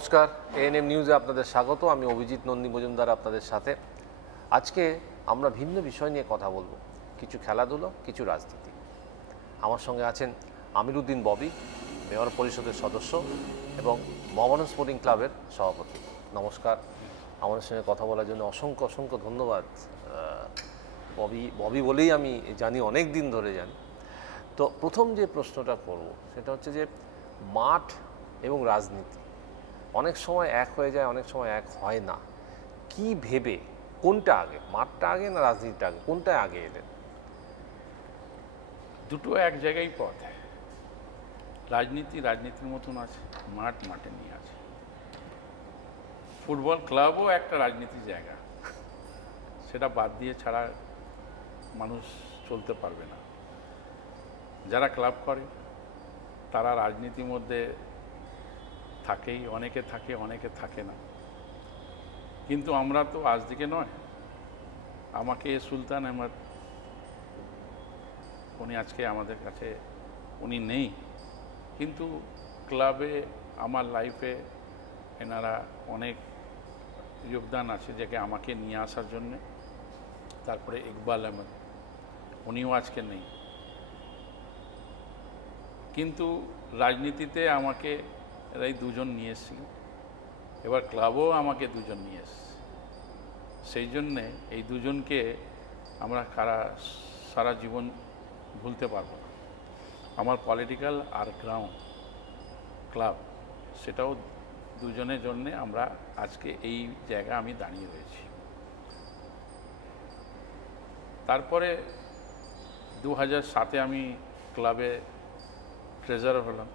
নমস্কার, এএনএম নিউজে আপনাদের স্বাগত। আমি অভিজিৎ নন্দী মজুমদার আপনাদের সাথে। আজকে আমরা ভিন্ন বিষয় নিয়ে কথা বলবো, কিছু খেলাধুলো, কিছু রাজনীতি। আমার সঙ্গে আছেন আমিরউদ্দিন ববি, মেয়র পরিষদের সদস্য এবং মোহামেডান স্পোর্টিং ক্লাবের সভাপতি। নমস্কার, আমাদের সঙ্গে কথা বলার জন্য অসংখ্য অসংখ্য ধন্যবাদ। ববি বলেই আমি জানি, অনেক দিন ধরে জানি। তো প্রথম যে প্রশ্নটা করব সেটা হচ্ছে যে মাঠ এবং রাজনীতি অনেক সময় এক হয়ে যায়, অনেক সময় এক হয় না। কি ভেবে কোনটা আগে, মাঠটা আগে না রাজনীতিটা আগে, কোনটা আগে এলেন? দুটো এক জায়গায় পথ। রাজনীতি রাজনীতির মতন আছে, মাঠ মাঠে নিয়ে আছে। ফুটবল ক্লাবও একটা রাজনীতির জায়গা, সেটা বাদ দিয়ে ছাড়া মানুষ চলতে পারবে না। যারা ক্লাব করে তারা রাজনীতির মধ্যে থাকেই, অনেকে থাকে অনেকে থাকে না। কিন্তু আমরা তো আজ দিকে নয়। আমাকে সুলতান আহমদ, উনি আজকে আমাদের কাছে উনি নেই, কিন্তু ক্লাবে আমার লাইফে এনারা অনেক যোগদান আছে যাকে আমাকে নিয়ে আসার জন্যে। তারপরে ইকবাল আহমদ, উনিও আজকে নেই, কিন্তু রাজনীতিতে আমাকে এরাই দুজন নিয়ে এসেছিল। এবার ক্লাবও আমাকে দুজন নিয়ে এসছে। সেই জন্যে এই দুজনকে আমরা সারা জীবন ভুলতে পারবো না। আমার পলিটিক্যাল আর গ্রাউন্ড ক্লাব, সেটাও দুজনের জন্যে আমরা আজকে এই জায়গা আমি দাঁড়িয়ে রয়েছি। তারপরে 2007-এ আমি ক্লাবে ট্রেজারার হলাম।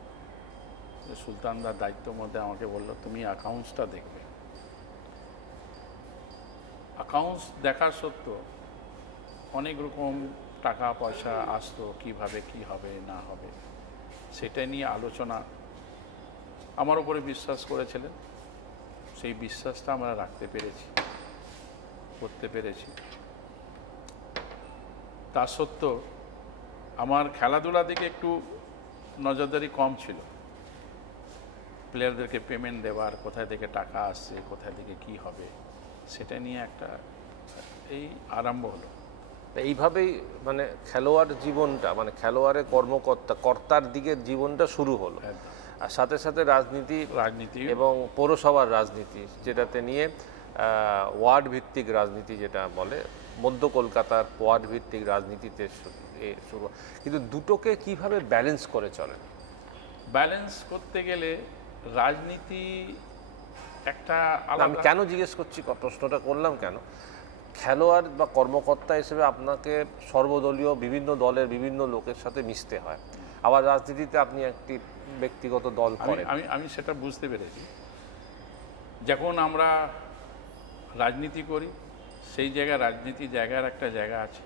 সুলতানদার দায়িত্বের মধ্যে আমাকে বললো, তুমি অ্যাকাউন্টসটা দেখবে। অ্যাকাউন্টস দেখার সত্ত্বেও অনেক রকম টাকা পয়সা আসতো, কিভাবে কি হবে না হবে সেটা নিয়ে আলোচনা। আমার উপরে বিশ্বাস করেছিলেন, সেই বিশ্বাসটা আমরা রাখতে পেরেছি, করতে পেরেছি। তা সত্ত্বেও আমার খেলাধুলা দিকে একটু নজরদারি কম ছিল। প্লেয়ারদেরকে পেমেন্ট দেওয়ার, কোথায় থেকে টাকা আসছে, কোথায় থেকে কি হবে, সেটা নিয়ে একটা এই আরম্ভ হলো। এইভাবেই মানে খেলোয়াড় জীবনটা, মানে খেলোয়াড়ের কর্তার দিকের জীবনটা শুরু হলো। আর সাথে সাথে রাজনীতি এবং পৌরসভার রাজনীতি, যেটাতে নিয়ে ওয়ার্ড ভিত্তিক রাজনীতি যেটা বলে, মধ্য কলকাতার ওয়ার্ড ভিত্তিক রাজনীতিতে শুরু। কিন্তু দুটোকে কিভাবে ব্যালেন্স করে চলেন? ব্যালেন্স করতে গেলে রাজনীতি একটা আমি কেন জিজ্ঞেস করছি, প্রশ্নটা করলাম কেন, খেলোয়াড় বা কর্মকর্তা হিসেবে আপনাকে সর্বদলীয় বিভিন্ন দলের বিভিন্ন লোকের সাথে মিশতে হয়, আবার রাজনীতিতে আপনি একটি ব্যক্তিগত দল করেন। আমি সেটা বুঝতে পেরেছি। যখন আমরা রাজনীতি করি সেই জায়গায় জায়গার একটা জায়গা আছে।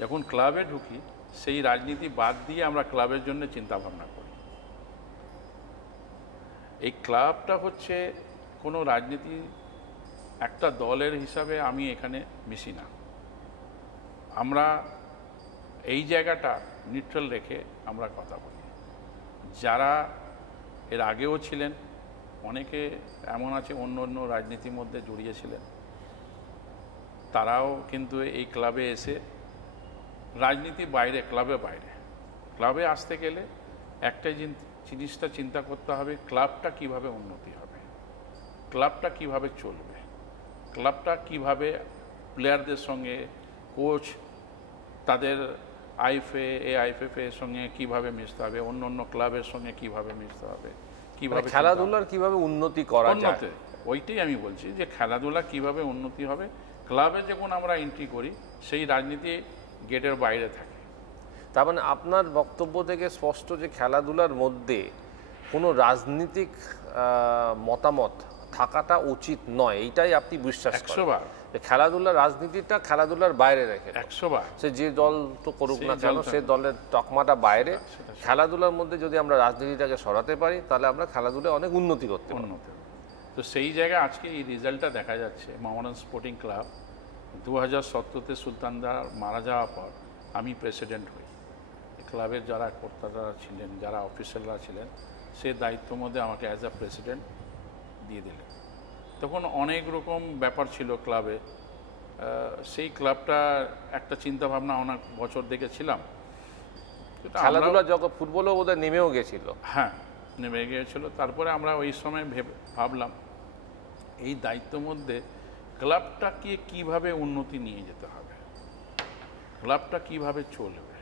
যখন ক্লাবে ঢুকি সেই রাজনীতি বাদ দিয়ে আমরা ক্লাবের জন্য চিন্তা ভাবনা করি। এই ক্লাবটা হচ্ছে কোনো রাজনীতি একটা দলের হিসাবে আমি এখানে মিশি না। আমরা এই জায়গাটা নিউট্রাল রেখে আমরা কথা বলি। যারা এর আগেও ছিলেন, অনেকে এমন আছে অন্য অন্য রাজনীতির মধ্যে জড়িয়েছিলেন, তারাও কিন্তু এই ক্লাবে এসে রাজনীতি বাইরে, ক্লাবে আসতে গেলে একটাই জিনিসটা চিন্তা করতে হবে, ক্লাবটা কিভাবে উন্নতি হবে, ক্লাবটা কিভাবে চলবে, ক্লাবটা কিভাবে প্লেয়ারদের সঙ্গে, কোচ তাদের আইএফএফ এর সঙ্গে কিভাবে মিশতে হবে, অন্য অন্য ক্লাবের সঙ্গে কিভাবে মিশতে হবে, কিভাবে খেলাধুলার কিভাবে উন্নতি করা যায়, ওইটাই আমি বলছি যে খেলাধুলা কিভাবে উন্নতি হবে। ক্লাবে যখন আমরা এন্ট্রি করি সেই রাজনীতি গেটের বাইরে থাকে। তার মানে আপনার বক্তব্য থেকে স্পষ্ট যে খেলাধুলার মধ্যে কোনো রাজনীতিক মতামত থাকাটা উচিত নয়, এইটাই আপনি বিশ্বাস করেন? 100 বার। খেলাধুলার রাজনীতিটা খেলাধুলার বাইরে রেখে 100 বার, সে যে দল তো করুক না কেন, সে দলের তকমাটা বাইরে। খেলাধুলার মধ্যে যদি আমরা রাজনীতিটাকে সরাতে পারি তাহলে আমরা খেলাধুলায় অনেক উন্নতি করতে পারি। তো সেই জায়গায় আজকে এই রেজাল্টটা দেখা যাচ্ছে। মোহামেডান স্পোর্টিং ক্লাব 2017-তে সুলতানদা মারা যাওয়ার পর আমি প্রেসিডেন্ট হই। ক্লাবের যারা কর্তারা ছিলেন, যারা অফিসাররা ছিলেন, সে দায়িত্বের মধ্যে আমাকে অ্যাজ আ প্রেসিডেন্ট দিয়ে দিলেন। তখন অনেক রকম ব্যাপার ছিল ক্লাবে। সেই ক্লাবটা একটা চিন্তা ভাবনা অনেক বছর দেখেছিলাম। খেলাধুলা জগৎ ফুটবলও বোধহয় নেমেও গেছিল। হ্যাঁ, নেমে গিয়েছিল। তারপরে আমরা ওই সময় ভাবলাম এই দায়িত্বের মধ্যে ক্লাবটাকে কিভাবে উন্নতি নিয়ে যেতে হবে, ক্লাবটা কিভাবে চলবে,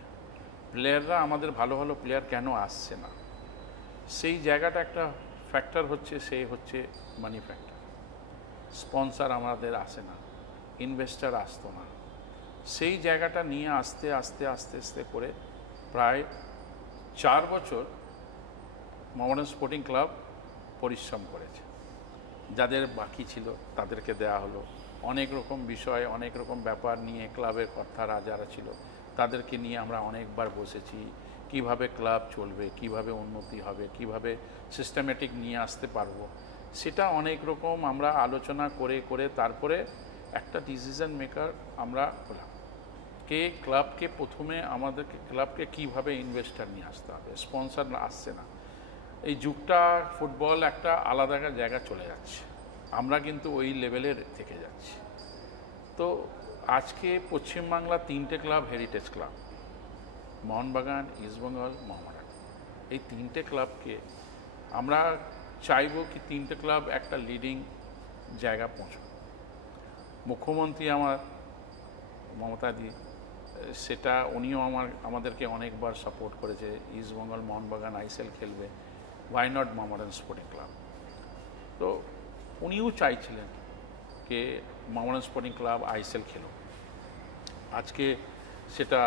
প্লেয়াররা আমাদের ভালো ভালো প্লেয়ার কেন আসছে না, সেই জায়গাটা একটা ফ্যাক্টর হচ্ছে, সেই হচ্ছে মানি ফ্যাক্টর। স্পন্সর আমাদের আসে না, ইনভেস্টার আসতো না। সেই জায়গাটা নিয়ে আস্তে আস্তে আস্তে আস্তে করে প্রায় 4 বছর মোহামেডান স্পোর্টিং ক্লাব পরিশ্রম করেছে। যাদের বাকি ছিল তাদেরকে দেয়া হলো। অনেক রকম বিষয়, অনেক রকম ব্যাপার নিয়ে ক্লাবের কর্তারা যারা ছিল তাদেরকে নিয়ে আমরা অনেকবার বসেছি, কিভাবে ক্লাব চলবে, কিভাবে উন্নতি হবে, কিভাবে সিস্টেমেটিক নিয়ে আসতে পারবো, সেটা অনেক রকম আমরা আলোচনা করে করে তারপরে একটা ডিসিশন মেকার আমরা হলাম। ক্লাবকে প্রথমে আমাদেরকে ক্লাবকে কিভাবে ইনভেস্টার নিয়ে আসতে হবে, স্পন্সর আসছে না। এই যুগটা ফুটবল একটা আলাদা জায়গা চলে যাচ্ছে, আমরা কিন্তু ওই লেভেলের থেকে যাচ্ছি। তো আজকে পশ্চিমবাংলা 3টে club heritage club, Mohun Bagan, East Bengal, Mohammedan. এই 3টে ক্লাবকে আমরা চাইব কি 3টে ক্লাব একটা লিডিং জায়গা পৌঁছবে। মুখ্যমন্ত্রী আমার মমতাদি, সেটা উনিও আমাদেরকে অনেকবার সাপোর্ট করেছে। ইস্টবেঙ্গল, মোহনবাগান আইএসএল খেলবে, why not Mohammedan Sporting Club. তো উনিও চাইছিলেন যে মোহামেডান স্পোর্টিং ক্লাব আইএসএল খেলো। আজকে সেটা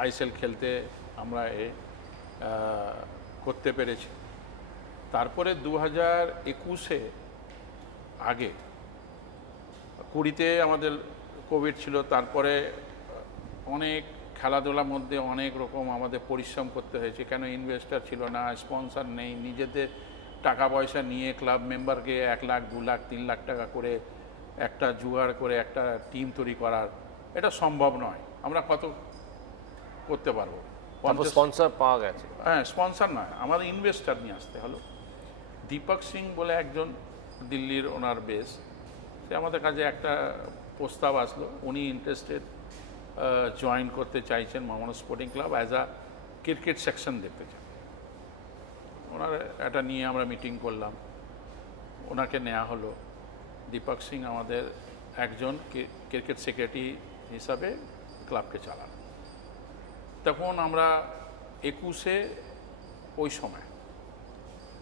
আইএসএল খেলতে আমরা করতে পেরেছি। তারপরে 2021-এ আগে 20-তে আমাদের কোভিড ছিল, তারপরে অনেক খেলাধুলার মধ্যে অনেক রকম আমাদের পরিশ্রম করতে হয়েছে। কেন ইনভেস্টার ছিল না, স্পন্সর নেই, নিজেদের টাকা পয়সা নিয়ে ক্লাব মেম্বারকে 1 লাখ 2 লাখ 3 লাখ টাকা করে একটা জোগাড় করে একটা টিম তৈরি করার এটা সম্ভব নয়। আমরা কত করতে পারবো? স্পন্সর পাওয়া গেছে। হ্যাঁ, স্পন্সর নয়, আমাদের ইনভেস্টার নিয়ে আসতে হলো। দীপক সিং বলে একজন দিল্লির ওনার বেস, সে আমাদের কাছে একটা প্রস্তাব আসলো, উনি ইন্টারেস্টেড জয়েন করতে চাইছেন Mohammedan Sporting club as a cricket section দেখতে চান। ওনার এটা নিয়ে আমরা মিটিং করলাম, ওনাকে নেওয়া হলো। দীপক সিং আমাদের একজন ক্রিকেট সেক্রেটারি হিসাবে ক্লাবকে চালান। তখন আমরা 21-এ ওই সময়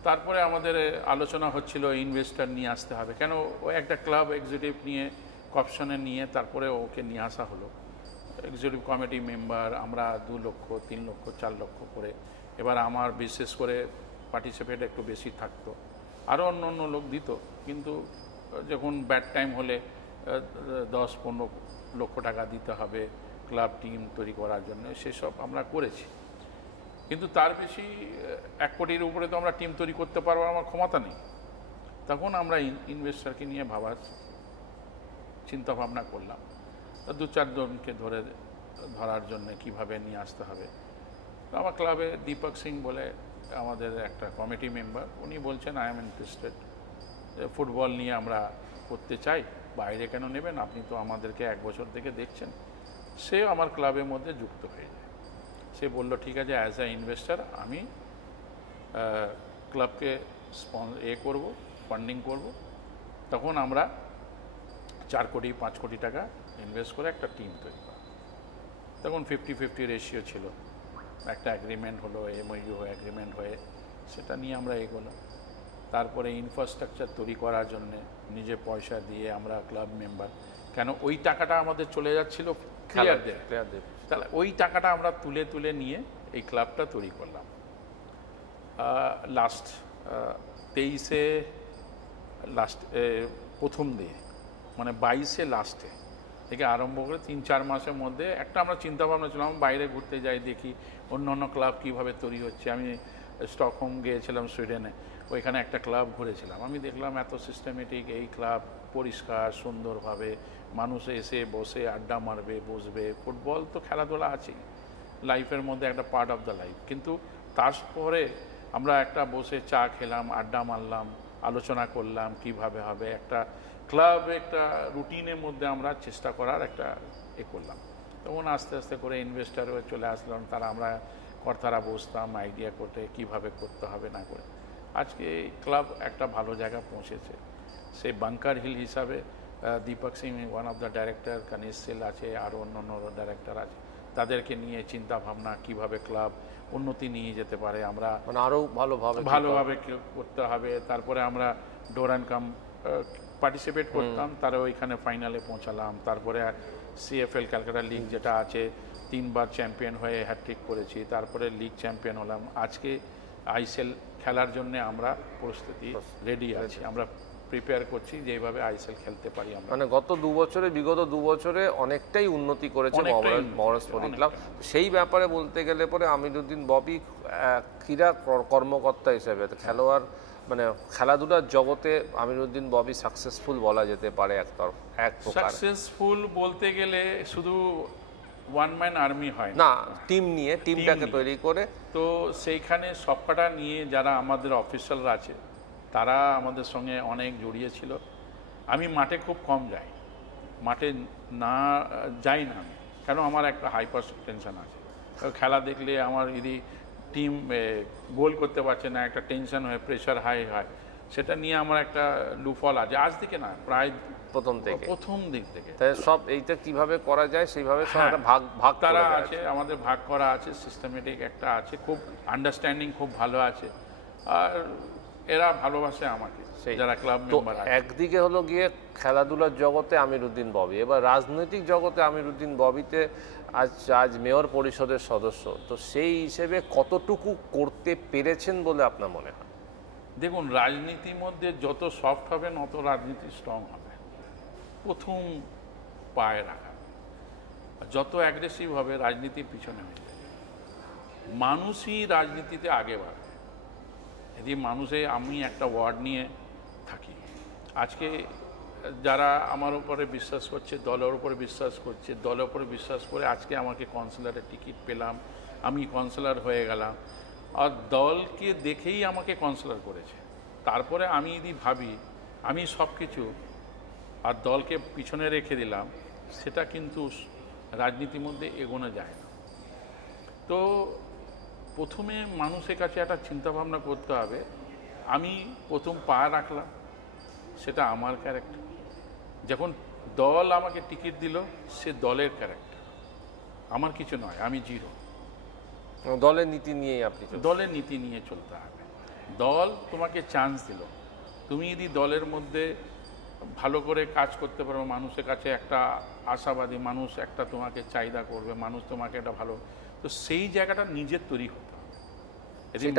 তারপরে আমাদের আলোচনা হচ্ছিল ইনভেস্টার নিয়ে আসতে হবে। কেন ও একটা ক্লাব এক্সিকিউটিভ নিয়ে কপশনে নিয়ে তারপরে ওকে নিয়ে আসা হলো। এক্সিকিউটিভ কমিটি মেম্বার আমরা 2 লক্ষ 3 লক্ষ 4 লক্ষ করে, এবার আমার বিশেষ করে পার্টিসিপেট একটু বেশি থাকতো, আরও অন্য অন্য লোক দিত। কিন্তু যখন ব্যাড টাইম হলে 10-15 লক্ষ টাকা দিতে হবে ক্লাব টিম তৈরি করার জন্য, সেসব আমরা করেছি। কিন্তু তার বেশি 1 কোটির উপরে তো আমরা টিম তৈরি করতে পারবো, আমার ক্ষমতা নেই। তখন আমরা ইনভেস্টারকে নিয়ে ভাবার চিন্তা ভাবনা করলাম, 2-4 জনকে ধরার জন্য কিভাবে নিয়ে আসতে হবে। তো আমার ক্লাবে দীপক সিং বলে আমাদের একটা কমিটি মেম্বার, উনি বলছেন আই এম ইন্টারেস্টেড, ফুটবল নিয়ে আমরা করতে চাই, বাইরে কেন নেবেন, আপনি তো আমাদেরকে 1 বছর থেকে দেখছেন। সে আমার ক্লাবের মধ্যে যুক্ত হয়ে যায়। সে বলল ঠিক আছে, অ্যাজ আ ইনভেস্টার আমি ক্লাবকে করব, ফান্ডিং করব। তখন আমরা 4 কোটি 5 কোটি টাকা ইনভেস্ট করে একটা টিম তৈরি করা। তখন 50-50 রেশিও ছিল। একটা অ্যাগ্রিমেন্ট হলো, এমওইউ অ্যাগ্রিমেন্ট হয়ে সেটা নিয়ে আমরা এগোলাম। তারপরে ইনফ্রাস্ট্রাকচার তৈরি করার জন্যে নিজে পয়সা দিয়ে আমরা ক্লাব মেম্বার, কেন ওই টাকাটা আমাদের চলে যাচ্ছিল প্লেয়ারদের, তাহলে ওই টাকাটা আমরা তুলে তুলে নিয়ে এই ক্লাবটা তৈরি করলাম। লাস্ট 23-এ প্রথম দিয়ে মানে 22-এ লাস্টে থেকে আরম্ভ করে 3-4 মাসের মধ্যে একটা আমরা চিন্তা ভাবনা ছিলাম বাইরে ঘুরতে যাই, দেখি অন্য অন্য ক্লাব কীভাবে তৈরি হচ্ছে। আমি স্টকহোম গিয়েছিলাম সুইডেনে, ওইখানে একটা ক্লাব ঘুরেছিলাম। আমি দেখলাম এত সিস্টেমেটিক এই ক্লাব, পরিষ্কার সুন্দরভাবে মানুষ এসে বসে আড্ডা মারবে, বসবে। ফুটবল তো খেলাধুলা আছেই, লাইফের মধ্যে একটা পার্ট অফ দ্য লাইফ। কিন্তু তারপরে আমরা একটা বসে চা খেলাম, আড্ডা মারলাম, আলোচনা করলাম কিভাবে হবে, একটা ক্লাব একটা রুটিনের মধ্যে আমরা চেষ্টা করার একটা করলাম। তখন আস্তে আস্তে করে ইনভেস্টার চলে আসলাম, আমরা কর্তারা বসতাম আইডিয়া করতে কিভাবে করতে হবে না করে আজকে ক্লাব একটা ভালো জায়গা পৌঁছেছে। সেই বাংকার হিল হিসাবে Deepak Singh one of the director, কনিশ সেল আছে, আরও অন্য ডাইরেক্টর আছে, তাদেরকে নিয়ে চিন্তা ভাবনা কিভাবে ক্লাব উন্নতি নিয়ে যেতে পারে, আমরা মানে আরও ভালোভাবে করতে হবে। তারপরে আমরা ডোর অ্যান্ড কাম পার্টিসিপেট করতাম, তারা ওইখানে ফাইনালে পৌঁছালাম। তারপরে সিএফএল ক্যালকাটা লিগ যেটা আছে 3 বার চ্যাম্পিয়ন হয়ে হ্যাট্রিক করেছি, তারপরে লিগ চ্যাম্পিয়ন হলাম। আজকে আইএসএল খেলার জন্য আমরা প্রস্তুতি রেডি আছি, আমরা প্রিপেয়ার করছি যেভাবে আইএসএল খেলতে পারি আমরা। মানে বিগত 2 বছরে অনেকটাই উন্নতি করেছে মহারাজ স্পোর্টিং ক্লাব। সেই ব্যাপারে বলতে গেলে পরে আমিরুদ্দিন ববি ক্রীড়া কর্মকর্তা হিসেবে খেলোয়াড় মানে খেলাধুলার জগতে আমিরুদ্দিন ববি সাকসেসফুল বলা যেতে পারে এক প্রকার। সাকসেসফুল বলতে গেলে শুধু ওয়ান ম্যান আর্মি হয় না, টিমটাকে তৈরি করে, তো সেইখানে সবকটা নিয়ে যারা আমাদের অফিসিয়ালরা আছে তারা আমাদের সঙ্গে অনেক জড়িয়েছিল। আমি মাঠে খুব কম যাই, মাঠে না যাই না আমি, কেন আমার একটা হাইপার টেনশন আছে। খেলা দেখলে আমার যদি টিম গোল করতে পারছে না, একটা টেনশন হয়, প্রেশার হাই হয়, সেটা নিয়ে আমার একটা লুফল আছে। আজ থেকে না, প্রায় প্রথম দিক থেকে সব এইটা কিভাবে করা যায় সেইভাবে ভাগ তারা আছে, আমাদের ভাগ করা আছে, সিস্টেমেটিক একটা আছে, খুব আন্ডারস্ট্যান্ডিং খুব ভালো আছে, আর এরা ভালোবাসে আমাকে যারা ক্লাব মেম্বার। একদিকে হলো গিয়ে খেলাধুলার জগতে আমিরুদ্দিন ববি, এবার রাজনৈতিক জগতে আমিরুদ্দিন ববিতে আজ মেয়র পরিষদের সদস্য, তো সেই হিসেবে কতটুকু করতে পেরেছেন বলে আপনার মনে হয়? দেখুন, রাজনীতির মধ্যে যত সফট হবে তত রাজনীতি স্ট্রং হবে। প্রথম পায়ে রাখা, যত অ্যাগ্রেসিভ হবে রাজনীতির পিছনে হয়ে যাবে। মানুষই রাজনীতিতে আগে বাড়ে। যদি আমি একটা ওয়ার্ড নিয়ে থাকি, আজকে যারা আমার উপরে বিশ্বাস করছে, দলের উপরে বিশ্বাস করছে, দলের উপরে বিশ্বাস করে আজকে আমাকে কাউন্সিলরের টিকিট পেলাম, আমি কাউন্সিলর হয়ে গেলাম, আর দলকে দেখেই আমাকে কাউন্সিলর করেছে। তারপরে আমি যদি ভাবি আমি সব কিছু আর দলকে পিছনে রেখে দিলাম, সেটা কিন্তু রাজনীতির মধ্যে এগোনো যায় না। তো প্রথমে মানুষের কাছে একটা চিন্তাভাবনা করতে হবে, আমি প্রথম পা রাখলাম, সেটা আমার ক্যারেক্টার। যখন দল আমাকে টিকিট দিল, সে দলের ক্যারেক্টার, আমার কিছু নয়, আমি জিরো। দলের নীতি নিয়ে চলতে হবে। দল তোমাকে চান্স দিল, তুমি যদি দলের মধ্যে ভালো করে কাজ করতে পারো, মানুষের কাছে একটা আশাবাদী, মানুষ একটা তোমাকে চাহিদা করবে, মানুষ তোমাকে একটা ভালো, তো সেই জায়গাটা নিজের তৈরি হতে হবে।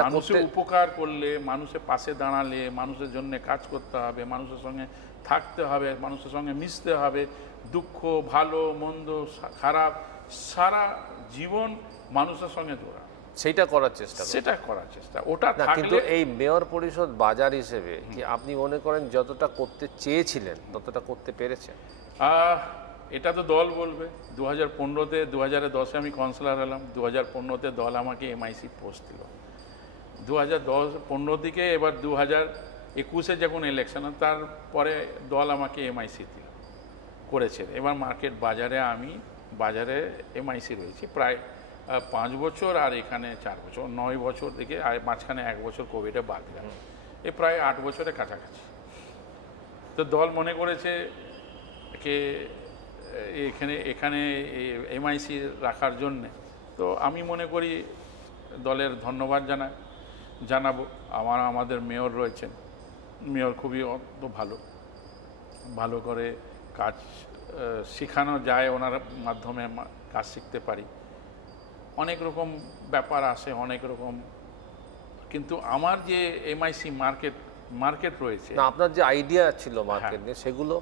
মানুষের উপকার করলে, মানুষের পাশে দাঁড়ালে, মানুষের জন্য কাজ করতে হবে, মানুষের সঙ্গে থাকতে হবে, মানুষের সঙ্গে মিশতে হবে, দুঃখ ভালো মন্দ খারাপ সারা জীবন মানুষের সঙ্গে জোড়া, সেটা করার চেষ্টা। ওটা কিন্তু এই মেয়র পরিষদ বাজার হিসেবে কি আপনি মনে করেন যতটা করতে চেয়েছিলেন ততটা করতে পেরেছেন? এটা তো দল বলবে। 2015-তে 2010-এ আমি কাউন্সিলর হলাম, 2015-তে দল আমাকে এমআইসি পোস্ট দিল, 2015 থেকে এবার 2021-এ যখন ইলেকশন, তারপরে দল আমাকে এমআইসি দিল করেছে। এবার মার্কেট আমি বাজারে এমআইসি রয়েছি প্রায় 5 বছর, আর এখানে 4 বছর, 9 বছর থেকে, আর মাঝখানে 1 বছর কোভিডে বাদ গেল, প্রায় 8 বছরের কাছাকাছি। তো দল মনে করেছে কে এখানে এমআইসি রাখার জন্যে, তো আমি মনে করি দলের ধন্যবাদ জানাবো। আমাদের মেয়র রয়েছেন, মেয়র খুবই ভালো করে কাজ শেখানো যায়, ওনার মাধ্যমে কাজ শিখতে পারি। অনেক রকম ব্যাপার আসে, অনেক রকম, কিন্তু আমার যে এমআইসি মার্কেট রয়েছে, আপনার যে আইডিয়া ছিল মার্কেট নিয়ে, সেগুলো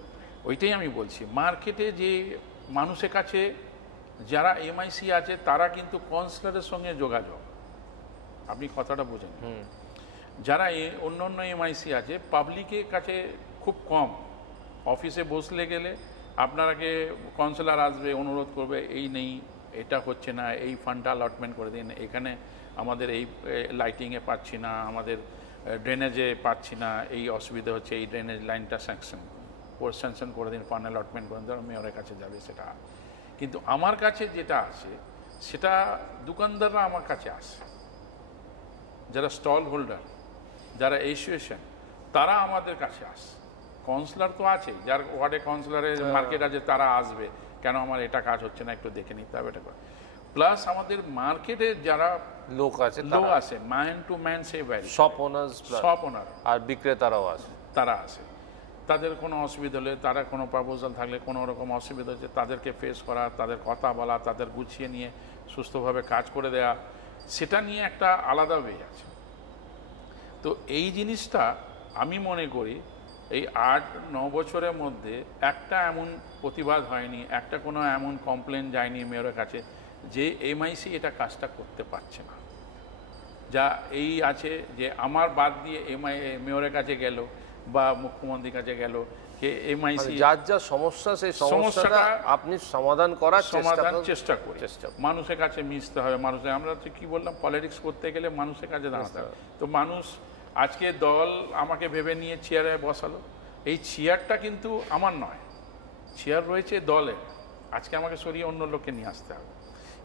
ওইটাই আমি বলছি। মার্কেটে যে মানুষের কাছে যারা এমআইসি আছে তারা কিন্তু কাউন্সিলরের সঙ্গে যোগাযোগ, আপনি কথাটা বোঝেন, যারা অন্য এমআইসি আছে পাবলিকের কাছে খুব কম। অফিসে বসলে গেলে আপনাকে কাউন্সিলর আসবে, অনুরোধ করবে, এই নেই, এটা হচ্ছে না, এই ফান্ডটা অ্যালটমেন্ট করে দিন, এখানে আমাদের এই লাইটিংয়ে পাচ্ছি না, আমাদের ড্রেনেজে পাচ্ছি না, এই অসুবিধা হচ্ছে, এই ড্রেনেজ লাইনটা স্যাংশন করে দিন, ফান্ড অ্যালটমেন্ট করে দিন, মেয়রের কাছে যাবে সেটা। কিন্তু আমার কাছে যেটা আছে সেটা দোকানদাররা আমার কাছে আসে, যারা স্টল হোল্ডার, যারা অ্যাসোসিয়েশন, তারা আমাদের কাছে আসে। কাউন্সিলর তো আছেই, যার ওয়ার্ডে কাউন্সিলরের মার্কেট আছে, তারা আসবে, কেন আমার এটা কাজ হচ্ছে না, একটু দেখে নিতে হবে, এটা করে। প্লাস আমাদের মার্কেটে যারা লোক আছে ম্যান টু ম্যান, সে ভ্যারি শপ ওনার আর বিক্রেতারাও আছে, তারা আসে। তাদের কোনো অসুবিধা হলে, তারা কোনো প্রপোজাল থাকলে, কোনো রকম অসুবিধা হচ্ছে, তাদেরকে ফেস করা, তাদের কথা বলা, তাদের গুছিয়ে নিয়ে সুস্থভাবে কাজ করে দেয়া, সেটা নিয়ে একটা আলাদা ওয়ে আছে। তো এই জিনিসটা আমি মনে করি এই 8-9 বছরের মধ্যে একটা এমন প্রতিবাদ হয়নি, একটা কোনো এমন কমপ্লেন যায়নি মেয়রের কাছে যে এমআইসি এটা কাজটা করতে পারছে না। যা এই আছে যে আমার বাদ দিয়ে মেয়রের কাছে গেল বা মুখ্যমন্ত্রীর কাছে গেল, যে এমআইসি যার যা সমস্যা, সেই সমস্যাটা আপনি সমাধান করার চেষ্টা করি। মানুষের কাছে মিশতে হবে, মানুষের, আমরা তো কি বললাম, পলিটিক্স করতে গেলে মানুষের কাছে দাঁড়াতে হবে। তো মানুষ আজকে দল আমাকে ভেবে নিয়ে চেয়ারে বসালো, এই চেয়ারটা কিন্তু আমার নয়, চেয়ার রয়েছে দলের, আজকে আমাকে সরিয়ে অন্য লোককে নিয়ে আসতে হবে।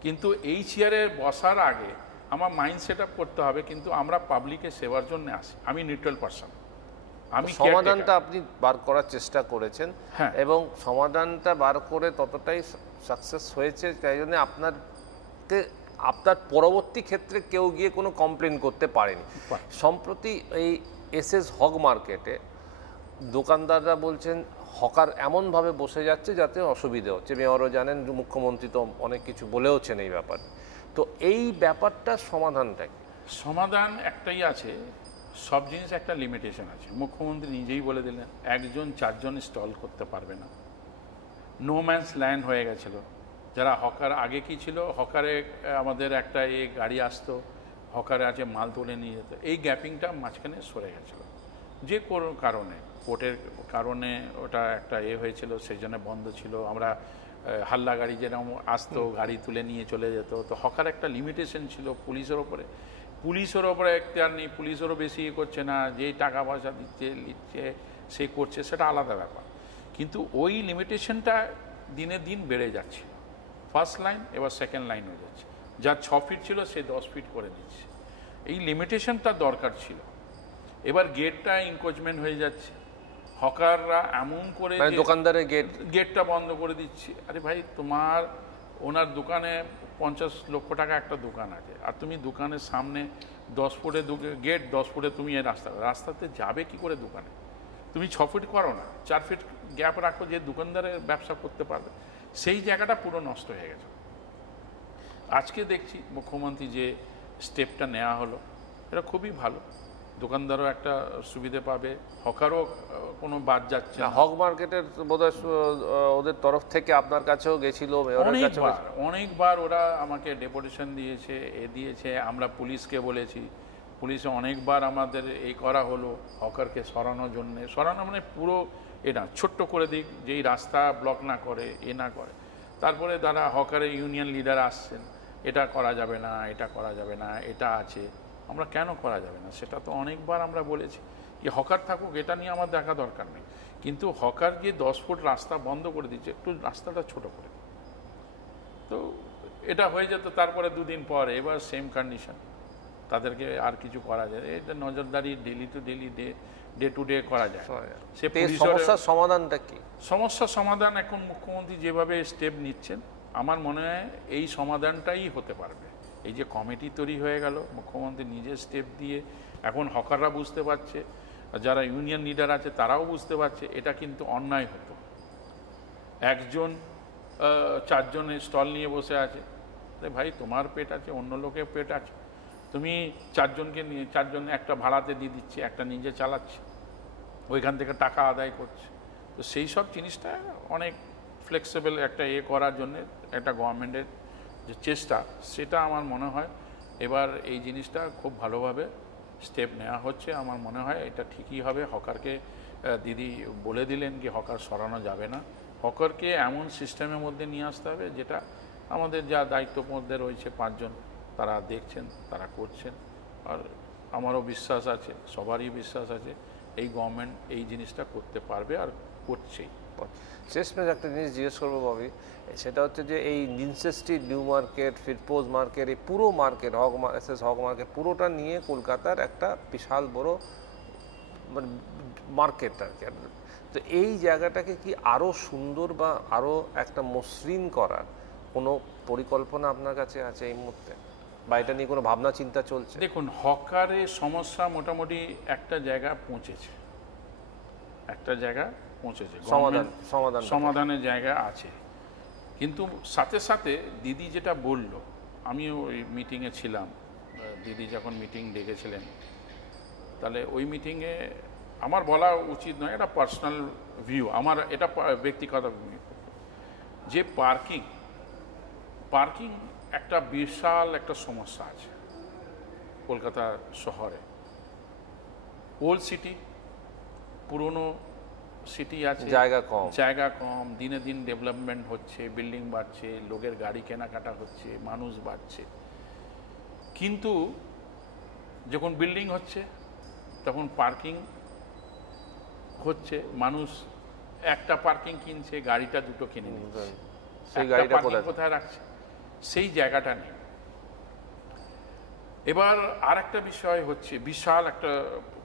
কিন্তু এই চেয়ারে বসার আগে আমার মাইন্ড সেট আপ করতে হবে, কিন্তু আমরা পাবলিকের সেবার জন্য আসি, আমি নিউট্রাল পারসন। আমি সমাধানটা আপনি বার করার চেষ্টা করেছেন, এবং সমাধানটা বার করে ততটাই সাকসেস হয়েছে, তাই জন্য আপনার পরবর্তী ক্ষেত্রে কেউ গিয়ে কোনো কমপ্লেন করতে পারেনি। সম্প্রতি এই এসএস হক মার্কেটে দোকানদাররা বলছেন হকার এমনভাবে বসে যাচ্ছে যাতে অসুবিধে হচ্ছে, মেয়রও জানেন, মুখ্যমন্ত্রী তো অনেক কিছু বলেওছেন এই ব্যাপারে। তো এই ব্যাপারটার সমাধানটা কি? সমাধান একটাই আছে, সব জিনিস একটা লিমিটেশন আছে। মুখ্যমন্ত্রী নিজেই বলে দিলেন 1-4 স্টল করতে পারবে না। নো ম্যানস ল্যান্ড হয়ে গেছিল। যারা হকার, আগে কি ছিল, হকারে আমাদের একটা গাড়ি আসতো, হকারে আছে মাল তুলে নিয়ে যেত, এই গ্যাপিংটা মাঝখানে সরে গেছিলো যে কোনো কারণে, কোর্টের কারণে ওটা একটা হয়েছিল, সেই জন্য বন্ধ ছিল। আমরা হাল্লা গাড়ি যেরকম আসতো, গাড়ি তুলে নিয়ে চলে যেত, তো হকার একটা লিমিটেশন ছিল পুলিশের ওপরে এখতিয়ার নেই, পুলিশেরও বেশি করছে না, যেই টাকা পয়সা দিচ্ছে সে করছে, সেটা আলাদা ব্যাপার। কিন্তু ওই লিমিটেশনটা দিনে দিন বেড়ে যাচ্ছে, ফার্স্ট লাইন এবার সেকেন্ড লাইন হয়ে যাচ্ছে, যা 6 ফিট ছিল সে 10 ফিট করে দিচ্ছে। এই লিমিটেশনটা দরকার ছিল। এবার গেটটা এনক্রোচমেন্ট হয়ে যাচ্ছে, হকাররা এমন করে দোকানদারের গেটটা বন্ধ করে দিচ্ছে। আরে ভাই, ওনার দোকানে 50 লক্ষ টাকা একটা দোকান আছে, আর তুমি দোকানের সামনে 10 ফুটে গেট, 10 ফুটে তুমি এই রাস্তাতে যাবে কি করে দোকানে? তুমি 6 ফিট করো না, 4 ফিট গ্যাপ রাখো, যে দোকানদারের ব্যবসা করতে পারবে। সেই জায়গাটা পুরো নষ্ট হয়ে গেছে। আজকে দেখছি মুখ্যমন্ত্রী যে স্টেপটা নেওয়া হলো, এটা খুবই ভালো, দোকানদারও একটা সুবিধে পাবে, হকারও কোনো বাদ যাচ্ছে না। হক মার্কেটের বোধহয় ওদের তরফ থেকে আপনার কাছেও গেছিল, অনেকবার ওরা আমাকে ডেপুটেশন দিয়েছে, আমরা পুলিশকে বলেছি, পুলিশে অনেকবার আমাদের এই করা হলো হকারকে সরানোর জন্য। সরানো মানে পুরো এটা ছোট্ট করে দিক, যেই রাস্তা ব্লক না করে, না করে। তারপরে তারা হকারের ইউনিয়ন লিডার আসছেন, এটা করা যাবে না, এটা করা যাবে না, এটা আছে, আমরা কেন করা যাবে না, সেটা তো অনেকবার আমরা বলেছি। কি হকার থাকুক, এটা নিয়ে আমার দেখা দরকার নেই, কিন্তু হকার গিয়ে 10 ফুট রাস্তা বন্ধ করে দিচ্ছে, একটু রাস্তাটা ছোট করে। তো এটা হয়ে যেত, তারপরে 2 দিন পর এবার সেম কন্ডিশন, তাদেরকে আর কিছু করা যায়, এটা নজরদারি daily to daily, day to day করা যায়। সমস্যার সমাধানটা কি? সমস্যার সমাধান এখন মুখ্যমন্ত্রী যেভাবে স্টেপ নিচ্ছেন, আমার মনে হয় এই সমাধানটাই হতে পারবে। এই যে কমিটি তৈরি হয়ে গেল, মুখ্যমন্ত্রী নিজে স্টেপ দিয়ে, এখন হকাররা বুঝতে পারছে, যারা ইউনিয়ন লিডার আছে তারাও বুঝতে পারছে এটা কিন্তু অন্যায় হতো। 4 জন স্টল নিয়ে বসে আছে, ভাই তোমার পেট আছে, অন্য লোকের পেট আছে, তুমি 4 জনকে নিয়ে 4 জন একটা ভাড়াতে দিয়ে দিচ্ছে, একটা নিজে চালাচ্ছে, ওইখান থেকে টাকা আদায় করছে। তো সেই সব জিনিসটা অনেক ফ্লেক্সিবল একটা করার জন্য একটা গভর্নমেন্টের যে চেষ্টা, সেটা আমার মনে হয় এবার এই জিনিসটা খুব ভালোভাবে স্টেপ নেওয়া হচ্ছে। আমার মনে হয় এটা ঠিকই হবে। হকারকে দিদি বলে দিলেন কি হকার সরানো যাবে না, হকারকে এমন সিস্টেমের মধ্যে নিয়ে আসতে হবে যেটা আমাদের যা দায়িত্ব মধ্যে রয়েছে 5 জন, তারা দেখছেন, তারা করছেন, আর আমারও বিশ্বাস আছে, সবারই বিশ্বাস আছে এই গভর্নমেন্ট এই জিনিসটা করতে পারবে আর করছেই। শেষমেশ একটা জিনিস জিজ্ঞেস করবো ববি, সেটা হচ্ছে যে এই লিন্সেস street, new market, Firpo's market, এই পুরো মার্কেট, হক মার্কেট পুরোটা নিয়ে কলকাতার একটা বিশাল বড় মানে মার্কেট আর কি। তো এই জায়গাটাকে কি আরও সুন্দর বা আরও একটা মসৃণ করার কোনো পরিকল্পনা আপনার কাছে আছে এই মুহূর্তে, বা এটা নিয়ে কোনো ভাবনা চিন্তা চলছে? দেখুন, হকারের সমস্যা মোটামুটি একটা জায়গা পৌঁছেছে, একটা জায়গা পৌঁছেছে, সমাধানের জায়গা আছে। কিন্তু সাথে সাথে দিদি যেটা বলল, আমিও ওই মিটিংয়ে ছিলাম, দিদি যখন মিটিং ডেকেছিলেন, তাহলে ওই মিটিংয়ে আমার বলা উচিত নয়, এটা পার্সোনাল ভিউ আমার, এটা ব্যক্তিগত ভিউ, যে পার্কিং একটা বিশাল একটা সমস্যা আছে কলকাতা শহরে। ওল্ড সিটি, পুরনো সিটি আছে, জায়গা কম, দিনে দিন ডেভেলপমেন্ট হচ্ছে, বিল্ডিং বাড়ছে, লোকের গাড়ি কেনাকাটা হচ্ছে, মানুষ বাড়ছে, কিন্তু যখন বিল্ডিং হচ্ছে তখন পার্কিং হচ্ছে, মানুষ একটা পার্কিং কিনছে, গাড়িটা দুটো কিনে নিচ্ছে, সেই গাড়িটা কোথায় রাখছে, সেই জায়গাটা নেই। এবার আর একটা বিষয় হচ্ছে, বিশাল একটা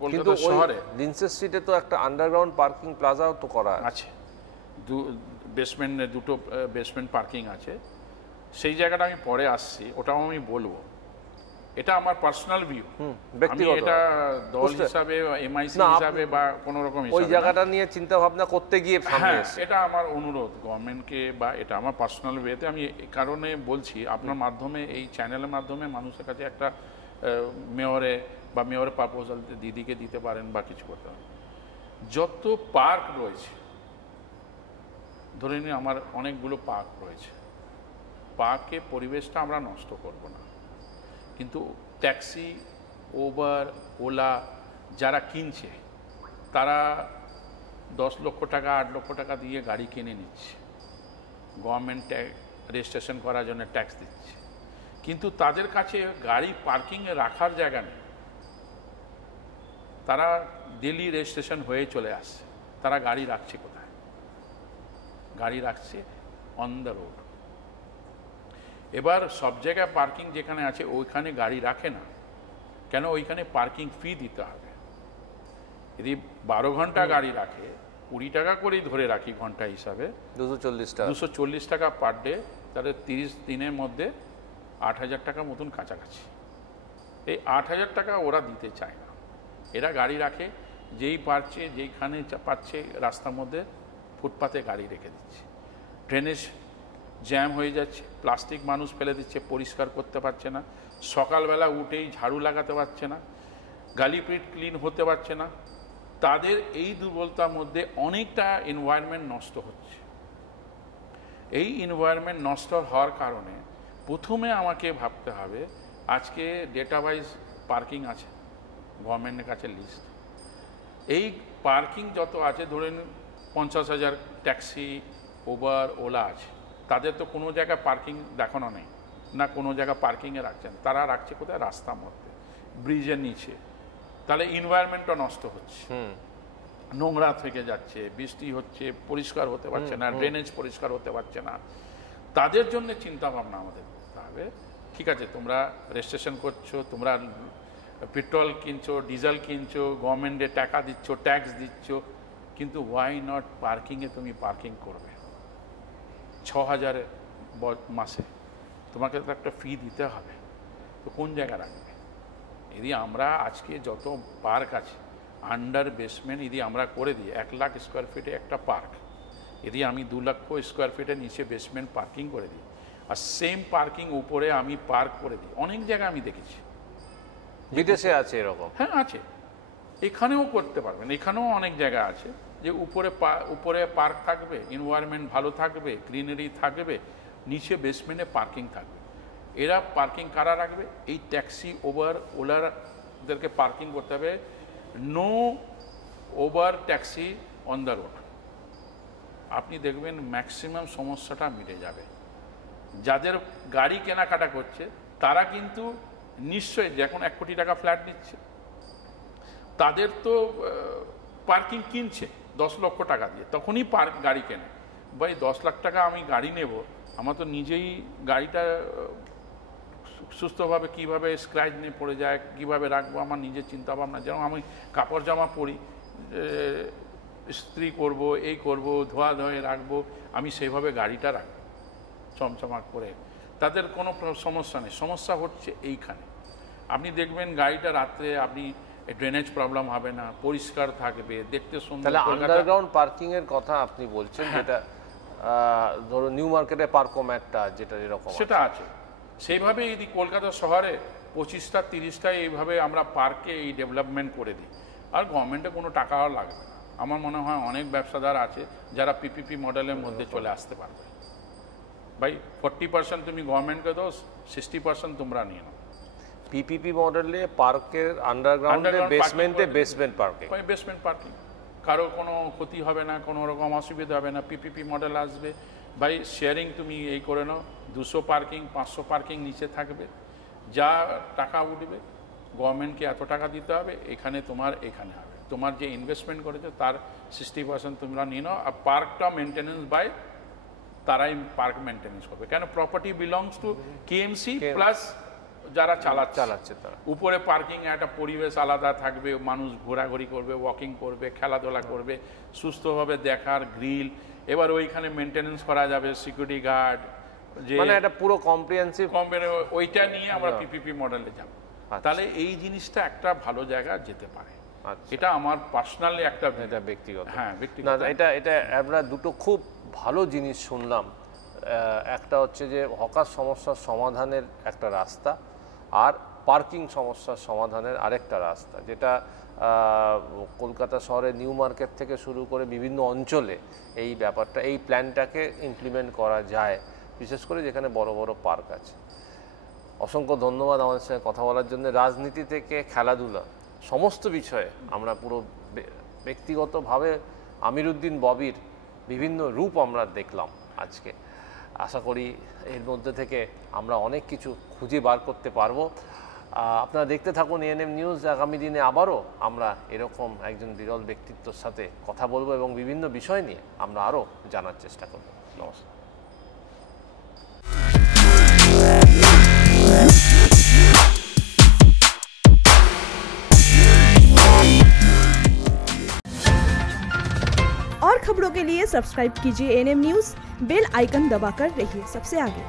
কলকাতা শহরে লিন্সেস স্ট্রিটে তো একটা আন্ডারগ্রাউন্ড পার্কিং প্লাজাও তো করা আছে, দুটো বেসমেন্ট পার্কিং আছে, সেই জায়গাটা আমি পরে আসছি, ওটাও আমি বলবো, এটা আমার পার্সোনাল ভিউ, আমি এটা দল হিসাবে, এমআইসি হিসাবে বা কোনো রকম ওই জায়গাটা নিয়ে চিন্তা ভাবনা করতে গিয়ে এটা আমার অনুরোধ গভর্নমেন্টকে, বা এটা আমার পার্সোনাল ওয়েতে আমি এই কারণে বলছি, আপনার মাধ্যমে, এই চ্যানেলের মাধ্যমে মানুষের কাছে একটা মেয়রের প্রপোজাল দিদিকে দিতে পারেন বা কিছু করতে পারেন। যত পার্ক রয়েছে, ধরে নিন আমার অনেকগুলো পার্ক রয়েছে, পার্কে পরিবেশটা আমরা নষ্ট করব না, কিন্তু ট্যাক্সি, উবার, ওলা যারা কিনছে, তারা 10 লক্ষ টাকা 8 লক্ষ টাকা দিয়ে গাড়ি কিনে নিচ্ছে, গভর্নমেন্ট রেজিস্ট্রেশন করার জন্য ট্যাক্স দিচ্ছে, কিন্তু তাদের কাছে গাড়ি পার্কিংয়ে রাখার জায়গা নেই, তারা ডেলি রেজিস্ট্রেশন হয়ে চলে আসছে, তারা গাড়ি রাখছে কোথায়? গাড়ি রাখছে অন দ্য রোড। এবার সব জায়গায় পার্কিং যেখানে আছে ওইখানে গাড়ি রাখে না, কেন? ওইখানে পার্কিং ফি দিতে হবে। যদি 12 ঘন্টা গাড়ি রাখে, 20 টাকা করেই ধরে রাখি ঘন্টা হিসাবে, 240 টাকা পার ডে, তাহলে 30 দিনের মধ্যে 8,000 টাকা মতন কাছাকাছি। এই 8,000 টাকা ওরা দিতে চায় না, এরা গাড়ি রাখে, যেই পারছে যেইখানে পাচ্ছে রাস্তার মধ্যে ফুটপাতে গাড়ি রেখে দিচ্ছে, ড্রেনেজ জ্যাম হয়ে যাচ্ছে, প্লাস্টিক মানুষ ফেলে দিচ্ছে, পরিষ্কার করতে পারছে না, সকালবেলা উঠেই ঝাড়ু লাগাতে পারছে না, গালিপিট ক্লিন হতে পারছে না, তাদের এই দুর্বলতার মধ্যে অনেকটা এনভায়রনমেন্ট নষ্ট হচ্ছে। এই এনভায়রনমেন্ট নষ্ট হওয়ার কারণে প্রথমে আমাকে ভাবতে হবে, আজকে ডেটা ওয়াইজ পার্কিং আছে গভর্নমেন্টের কাছে লিস্ট, এই পার্কিং যত আছে, ধরেন 50,000 ট্যাক্সি, উবার, ওলা আছে, তাদের তো কোনো জায়গায় পার্কিং দেখানো নেই, না কোনো জায়গায় পার্কিংয়ে রাখছেন, তারা রাখছে কোথায়? রাস্তার মধ্যে, ব্রিজের নিচে, তাহলে এনভায়রনমেন্টটা নষ্ট হচ্ছে, নোংরা থেকে যাচ্ছে, বৃষ্টি হচ্ছে, পরিষ্কার হতে পারছে না, ড্রেনেজ পরিষ্কার হতে পারছে না, তাদের জন্য চিন্তা ভাবনা আমাদের করতে হবে। ঠিক আছে, তোমরা রেজিস্ট্রেশন করছো, তোমরা পেট্রোল কিনছো, ডিজেল কিনছো, গভর্নমেন্টে টাকা দিচ্ছ, ট্যাক্স দিচ্ছ, কিন্তু ওয়াই নট পার্কিংয়ে তুমি পার্কিং করবে 6,000 মাসে, তোমাকে তো একটা ফি দিতে হবে, তো কোন জায়গা রাখবে? যদি আমরা আজকে যত পার্ক আছে আন্ডার বেসমেন্ট যদি আমরা করে দিই, 1 লাখ স্কোয়ার ফিটে একটা পার্ক, যদি আমি 2 লক্ষ স্কোয়ার ফিটের নিচে বেসমেন্ট পার্কিং করে দিই, আর সেম পার্কিং উপরে আমি পার্ক করে দিই, অনেক জায়গায় আমি দেখেছি, বিদেশে আছে এরকম, হ্যাঁ আছে, এখানেও করতে পারবেন, এখানেও অনেক জায়গা আছে যে উপরে পার্ক থাকবে, এনভায়রনমেন্ট ভালো থাকবে, গ্রিনারি থাকবে, নিচে বেসমেন্টে পার্কিং থাকবে। এরা পার্কিং কারা রাখবে? এই ট্যাক্সি, উবার, ওলারদেরকে পার্কিং করতে হবে, no over taxi on the road. আপনি দেখবেন ম্যাক্সিমাম সমস্যাটা মিটে যাবে। যাদের গাড়ি কেনাকাটা করছে তারা কিন্তু নিশ্চয়ই, যখন 1 কোটি টাকা ফ্ল্যাট নিচ্ছে তাদের তো পার্কিং কিনছে 10 লক্ষ টাকা দিয়ে, তখনই গাড়ি কেনে। ভাই 10 লাখ টাকা আমি গাড়ি নেব, আমার তো নিজেই গাড়িটা সুস্থভাবে কিভাবে স্ক্র্যাচ নিয়ে পড়ে যায়, কিভাবে রাখবো, আমার নিজের চিন্তা ভাবনা। যেমন আমি কাপড় জামা পরি, ইস্ত্রি করব, এই করব, ধোয়া ধোয়ে রাখবো, আমি সেইভাবে গাড়িটা রাখবো চমচমাক করে। তাদের কোনো সমস্যা নেই, সমস্যা হচ্ছে এইখানে। আপনি দেখবেন গাড়িটা রাত্রে আপনি ড্রেনেজ প্রবলেম হবে না, পরিষ্কার থাকবে, দেখতে সুন্দর। তাহলে আন্ডারগ্রাউন্ড পার্কিং এর কথা আপনি বলছেন, যেটা ধরো নিউ মার্কেটে পার্কোম্যাটটা যেটা এরকম সেটা আছে, সেইভাবে এই কলকাতা শহরে 25টা 30টায় এইভাবে আমরা পার্কে এই ডেভেলপমেন্ট করে দিই, আর গভর্নমেন্টে কোনো টাকাও লাগবে না। আমার মনে হয় অনেক ব্যবসাদার আছে যারা পিপিপি মডেলের মধ্যে চলে আসতে পারবে। ভাই 40% তুমি গভর্নমেন্টকে দাও, 60% তোমরা নিয়ে নাও। পিপিপি মডেলে পার্কের আন্ডারগ্রাউন্ডে বেসমেন্ট পার্কিং, বেসমেন্ট পার্কিং, কারো কোনো ক্ষতি হবে না, কোনো রকম অসুবিধা হবে না। পিপিপি মডেল আসবে, ভাই শেয়ারিং তুমি এই করে নাও, 200 পার্কিং 500 পার্কিং নিচে থাকবে, যা টাকা উঠবে গভর্নমেন্টকে এত টাকা দিতে হবে, এখানে তোমার এখানে হবে, তোমার যে ইনভেস্টমেন্ট করেছে তার 60% তোমরা নিয়ে নাও। আর পার্কটা মেনটেনেন্স বাই তারাই পার্ক মেনটেনেন্স করবে, কেন property belongs to KMC plus যারা চালাচ্ছে তারা। উপরে পার্কিং একটা পরিবেশ আলাদা থাকবে, মানুষ ঘোরাঘুরি করবে, ওয়াকিং করবে, খেলাধুলা করবে, সুস্থভাবে দেখার গ্রিল। এবার ওইখানে মেনটেনেন্স করা যাবে, সিকিউরিটি গার্ড, যে মানে একটা পুরো কম্প্রিহেন্সিভ, ওইটা নিয়ে আমরা পিপিপি মডেলে যাব। তাহলে এই জিনিসটা একটা ভালো জায়গা যেতে পারে। এটা আমার পার্সোনালি একটা ব্যক্তিগত, হ্যাঁ ব্যক্তিগত। এটা আমরা দুটো খুব ভালো জিনিস শুনলাম। একটা হচ্ছে যে হকার সমস্যার সমাধানের একটা রাস্তা, আর পার্কিং সমস্যার সমাধানের আরেকটা রাস্তা, যেটা কলকাতা শহরে নিউ মার্কেট থেকে শুরু করে বিভিন্ন অঞ্চলে এই ব্যাপারটা, এই প্ল্যানটাকে ইমপ্লিমেন্ট করা যায়, বিশেষ করে যেখানে বড় বড় পার্ক আছে। অসংখ্য ধন্যবাদ আমাদের সঙ্গে কথা বলার জন্য। রাজনীতি থেকে খেলাধুলা সমস্ত বিষয়ে আমরা পুরো ব্যক্তিগতভাবে আমিরুদ্দিন ববির বিভিন্ন রূপ আমরা দেখলাম আজকে। আশা করি এর মধ্যে থেকে আমরা অনেক কিছু খুঁজে বার করতে পারবো। আপনারা দেখতে থাকুন এএনএম নিউজ। আগামী দিনে আবারও আমরা এরকম একজন বিরল ব্যক্তিত্বের সাথে কথা বলবো এবং বিভিন্ন বিষয় নিয়ে আমরা আরও জানার চেষ্টা করব। নমস্কার। और खबरों के लिए सब्सक्राइब कीजिए एएनएम न्यूज़, बेल आइकन दबाकर रहिए सबसे आगे।